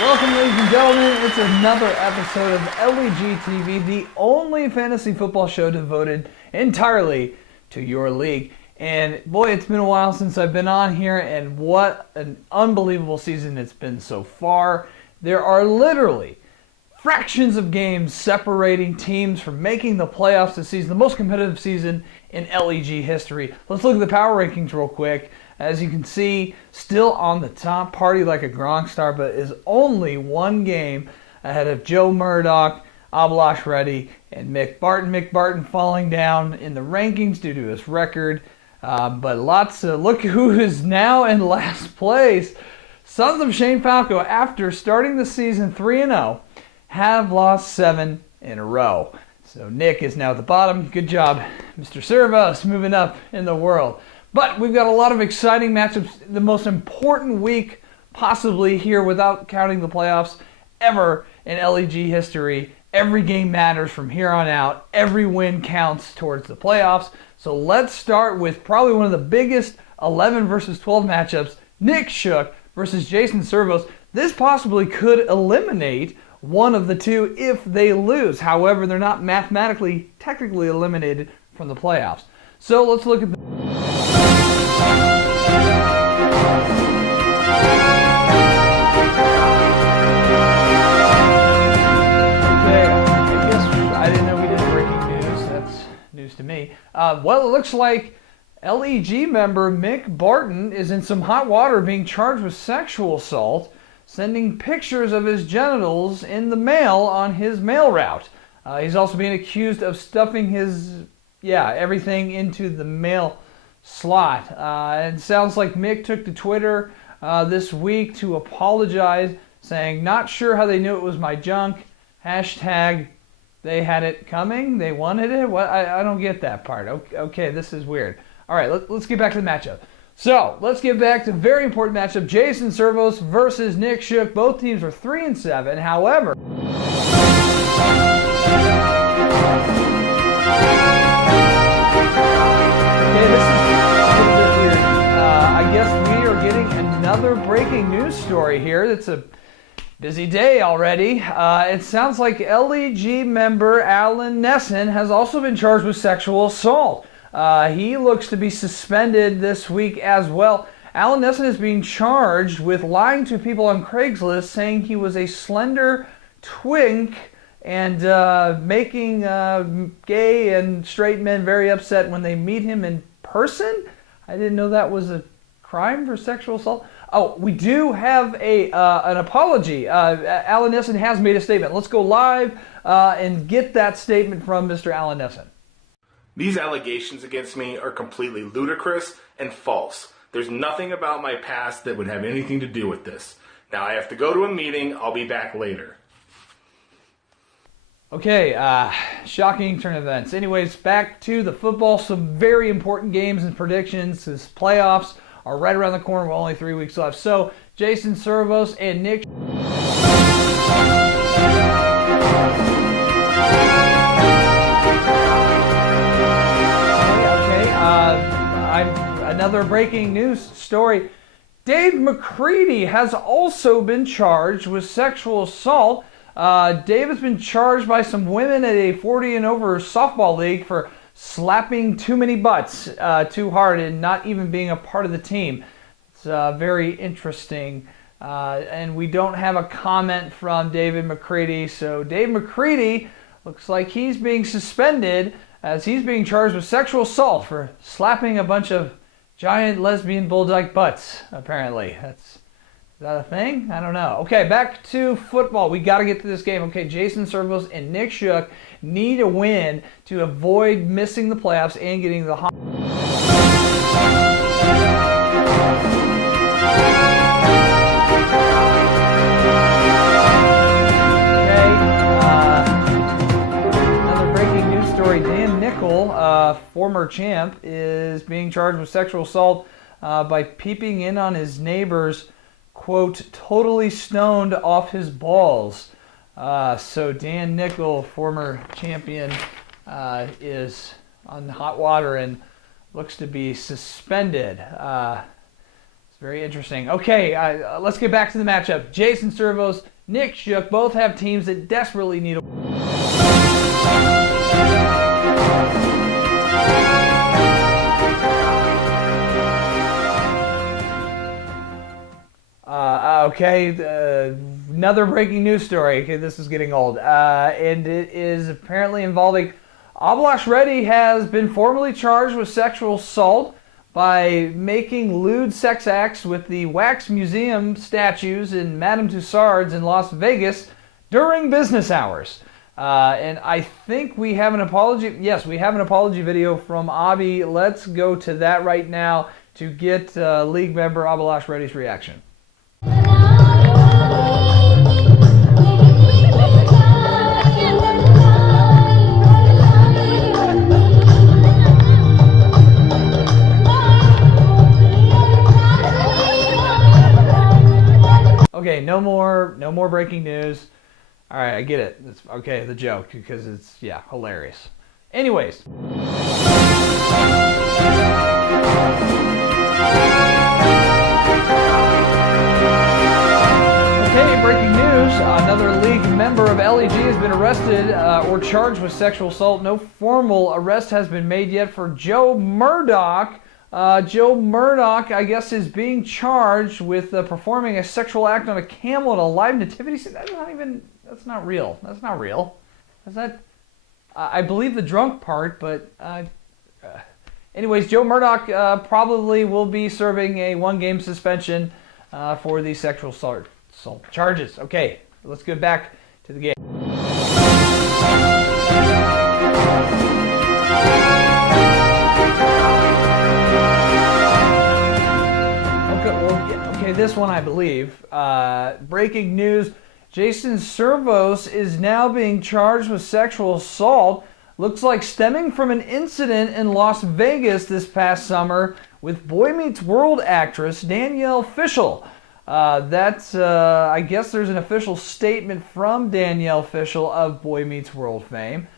Welcome, ladies and gentlemen. It's another episode of L.E.G TV, the only fantasy football show devoted entirely to your league. And boy, it's been a while since I've been on here, and what an unbelievable season it's been so far. There are literally fractions of games separating teams from making the playoffs this season, the most competitive season in L.E.G history. Let's look at the power rankings real quick. As you can see, still on the top, Party like a Gronk star, but is only one game ahead of Joe Murdoch, Ablash Reddy, and Mick Barton. Mick Barton falling down in the rankings due to his record. But look who is now in last place. Sons of Shane Falco, after starting the season 3-0, have lost 7 in a row. So Nick is now at the bottom. Good job, Mr. Servos, moving up in the world. But we've got a lot of exciting matchups. The most important week possibly here, without counting the playoffs, ever in L.E.G history. Every game matters from here on out. Every win counts towards the playoffs. So let's start with probably one of the biggest 11 versus 12 matchups. Nick Shook versus Jason Servos. This possibly could eliminate one of the two if they lose. However, they're not mathematically, technically eliminated from the playoffs. So let's look at the... to me. Well, it looks like L.E.G member Mick Barton is in some hot water, being charged with sexual assault, sending pictures of his genitals in the mail on his mail route. He's also being accused of stuffing his, everything into the mail slot. It sounds like Mick took to Twitter this week to apologize, saying, "Not sure how they knew it was my junk. Hashtag they had it coming. They wanted it." What? I don't get that part. Okay, this is weird. All right, let's get back to the matchup. So let's get back to a very important matchup: Jason Servos versus Nick Shook. Both teams are 3-7. However, okay, this is a little bit weird. I guess we are getting another breaking news story here. It's a busy day already. It sounds like L.E.G member Alan Nesson has also been charged with sexual assault. He looks to be suspended this week as well. Alan Nesson is being charged with lying to people on Craigslist, saying he was a slender twink and making gay and straight men very upset when they meet him in person. I didn't know that was a crime for sexual assault. Oh, we do have an apology. Alan Nesson has made a statement. Let's go live and get that statement from Mr. Alan Nesson. These allegations against me are completely ludicrous and false. There's nothing about my past that would have anything to do with this. Now I have to go to a meeting. I'll be back later. Okay, shocking turn of events. Anyways, back to the football. Some very important games and predictions. This playoffs are right around the corner. We're only 3 weeks left. So, Jason Servos and Nick. Another breaking news story. Dave McCready has also been charged with sexual assault. Dave has been charged by some women at a 40 and over softball league for slapping too many butts too hard and not even being a part of the team. It's very interesting. And we don't have a comment from David McCready. So Dave McCready looks like he's being suspended as he's being charged with sexual assault for slapping a bunch of giant lesbian bulldog butts, apparently. Is that a thing? I don't know. Okay, back to football. We got to get to this game. Okay, Jason Servos and Nick Shook need a win to avoid missing the playoffs and getting the... Another breaking news story. Dan Nickel former champ, is being charged with sexual assault by peeping in on his neighbors, quote, totally stoned off his balls. So Dan Nickel, former champion, is on hot water and looks to be suspended. It's very interesting. Okay, let's get back to the matchup. Jason Servos, Nick Shook, both have teams that desperately need a... Another breaking news story. Okay, this is getting old. And it is apparently involving... Abhilash Reddy has been formally charged with sexual assault by making lewd sex acts with the Wax Museum statues in Madame Tussauds in Las Vegas during business hours. And I think we have an apology. Yes, we have an apology video from Abhi. Let's go to that right now to get League member Abhilash Reddy's reaction. Okay, no more breaking news. All right, I get it. It's okay, the joke, because it's, yeah, hilarious. Anyways. Okay, breaking news. Another league member of L.E.G has been arrested or charged with sexual assault. No formal arrest has been made yet for Joe Murdoch. Joe Murdoch, I guess, is being charged with performing a sexual act on a camel at a live nativity scene. That's not real. That's not real. Is that? I believe the drunk part, but anyways, Joe Murdoch probably will be serving a 1-game suspension for the sexual assault charges. Okay, let's get back to the game. Okay, this one I believe. Breaking news. Jason Servos is now being charged with sexual assault. Looks like stemming from an incident in Las Vegas this past summer with Boy Meets World actress Danielle Fishel. I guess there's an official statement from Danielle Fishel of Boy Meets World fame.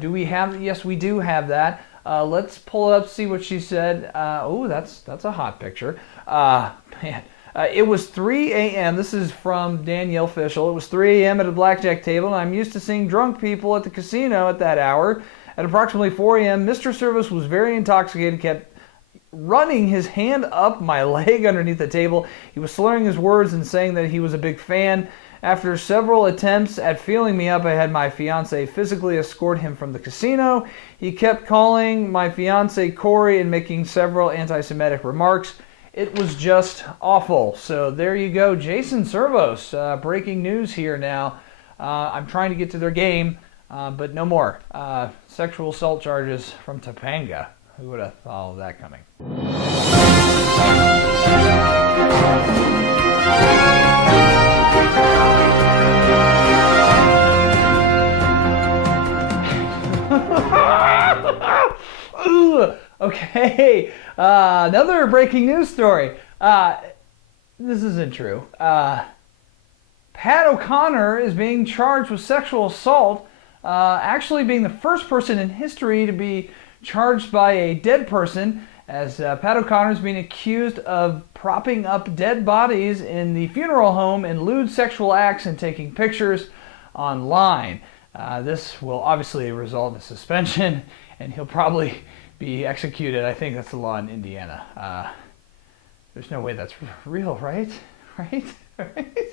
Do we have? Yes, we do have that. Let's pull it up, see what she said. Oh, that's a hot picture. Man. It was 3 a.m. This is from Danielle Fishel. It was 3 a.m. at a blackjack table, and I'm used to seeing drunk people at the casino at that hour. At approximately 4 a.m., Mr. Service was very intoxicated, kept running his hand up my leg underneath the table. He was slurring his words and saying that he was a big fan. After several attempts at feeling me up, I had my fiancé physically escort him from the casino. He kept calling my fiancé Corey and making several anti-Semitic remarks. It was just awful. So there you go, Jason Servos. Breaking news here now. I'm trying to get to their game, but no more. Sexual assault charges from Topanga. Who would have thought of that coming? Okay, another breaking news story. This isn't true. Pat O'Connor is being charged with sexual assault, actually being the first person in history to be charged by a dead person, as Pat O'Connor is being accused of propping up dead bodies in the funeral home in lewd sexual acts and taking pictures online. This will obviously result in a suspension, and he'll probably be executed. I think that's the law in Indiana. There's no way that's real, right? Right? Right?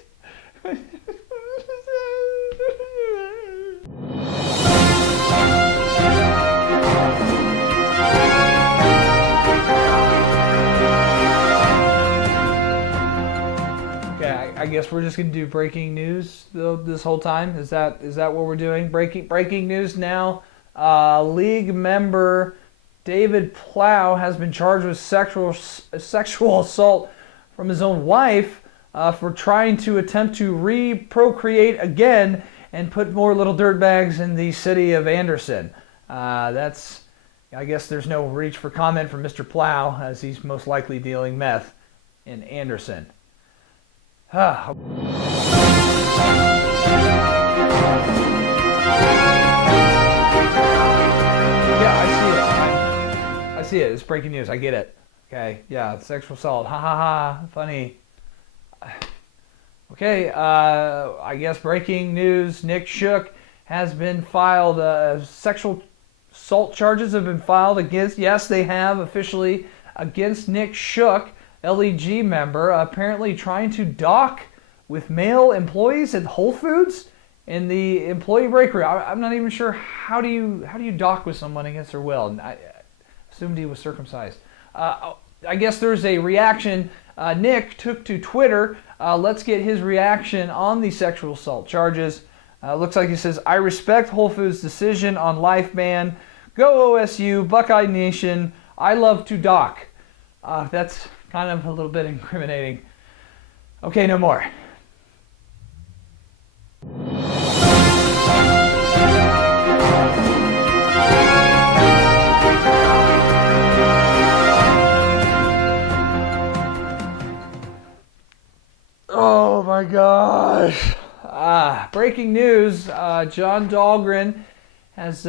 Okay, I guess we're just gonna do breaking news though this whole time. Is that what we're doing? Breaking news now. League member David Plow has been charged with sexual assault from his own wife for trying to attempt to reprocreate again and put more little dirtbags in the city of Anderson. That's I guess there's no reach for comment from Mr. Plow, as he's most likely dealing meth in Anderson. Yeah, I see it. It's breaking news. I get it. Okay, yeah, sexual assault. Ha ha ha. Funny. Okay, I guess breaking news. Nick Shook has been filed. Sexual assault charges have been filed against. Yes, they have officially against Nick Shook, L.E.G member, apparently trying to dock with male employees at Whole Foods in the employee break room. I'm not even sure how do you dock with someone against their will. I assumed he was circumcised. I guess there's a reaction Nick took to Twitter. Let's get his reaction on the sexual assault charges. Looks like he says, "I respect Whole Foods' decision on life ban. Go OSU, Buckeye Nation. I love to dock." That's kind of a little bit incriminating. Okay, no more. Oh my gosh. Breaking news. John Dahlgren has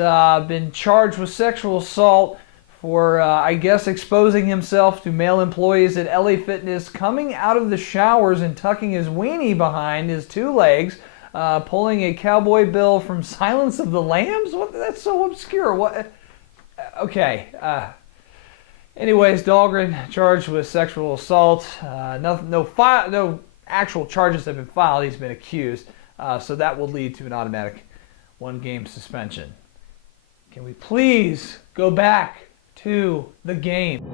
been charged with sexual assault for, I guess, exposing himself to male employees at LA Fitness, coming out of the showers and tucking his weenie behind his two legs, pulling a cowboy bill from Silence of the Lambs? What? That's so obscure. What? Okay. Anyways, Dahlgren charged with sexual assault. No actual charges have been filed. He's been accused. So that will lead to an automatic 1-game suspension. Can we please go back to the game?